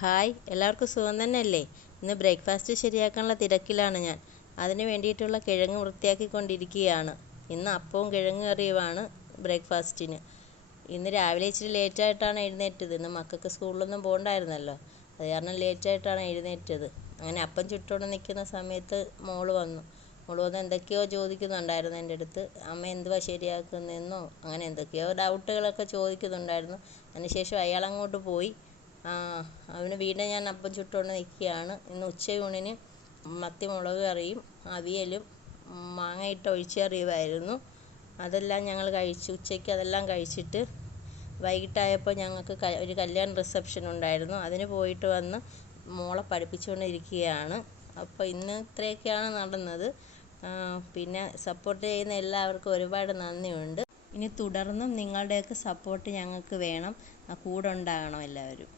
Hi, എല്ലാവർക്കും സുഖം തന്നെയല്ലേ? ഇന്ന് ബ്രേക്ക്ഫാസ്റ്റ് ശരിയാക്കാനുള്ള തിരക്കിലാണ് ഞാൻ. അതിന് വേണ്ടിയിട്ടുള്ള കിഴങ്ങ് വൃത്തിയാക്കിക്കൊണ്ടിരിക്കുകയാണ്. ഇന്ന് അപ്പവും കിഴങ്ങ് കറിയുമാണ് ബ്രേക്ക്ഫാസ്റ്റിന്. ഇന്ന് രാവിലെ ഇച്ചിരി ലേറ്റായിട്ടാണ് എഴുന്നേറ്റത്. ഇന്ന് മക്കൾക്ക് സ്കൂളിലൊന്നും പോകണ്ടായിരുന്നല്ലോ. അത് കാരണം ലേറ്റായിട്ടാണ് എഴുന്നേറ്റത്. അങ്ങനെ അപ്പം ചുട്ടുകൊണ്ട് നിൽക്കുന്ന സമയത്ത് മോള് വന്നു എന്തൊക്കെയോ ചോദിക്കുന്നുണ്ടായിരുന്നു എൻ്റെ അടുത്ത്. അമ്മ എന്തുവാ ശരിയാക്കുന്നതെന്നോ അങ്ങനെ എന്തൊക്കെയോ ഡൗട്ടുകളൊക്കെ ചോദിക്കുന്നുണ്ടായിരുന്നു. അതിനുശേഷം അയാളങ്ങോട്ട് പോയി. അവന് വീണ്ടും ഞാൻ അപ്പം ചുട്ടുകൊണ്ട് നിൽക്കുകയാണ്. ഇന്ന് ഉച്ചയൂണിന് മത്തി മുളക് കറിയും അവിയലും മാങ്ങയിട്ട് ഒഴിച്ചുകറിയുമായിരുന്നു. അതെല്ലാം ഞങ്ങൾ കഴിച്ചു. ഉച്ചയ്ക്ക് അതെല്ലാം കഴിച്ചിട്ട് വൈകിട്ടായപ്പോൾ ഞങ്ങൾക്ക് ഒരു കല്യാണ റിസപ്ഷൻ ഉണ്ടായിരുന്നു. അതിന് പോയിട്ട് വന്ന് മോളെ പഠിപ്പിച്ചുകൊണ്ടിരിക്കുകയാണ്. അപ്പോൾ ഇന്ന് ഇത്രയൊക്കെയാണ് നടന്നത്. പിന്നെ സപ്പോർട്ട് ചെയ്യുന്ന എല്ലാവർക്കും ഒരുപാട് നന്ദിയുണ്ട്. ഇനി തുടർന്നും നിങ്ങളുടെയൊക്കെ സപ്പോർട്ട് ഞങ്ങൾക്ക് വേണം. കൂടെ ഉണ്ടാകണം എല്ലാവരും.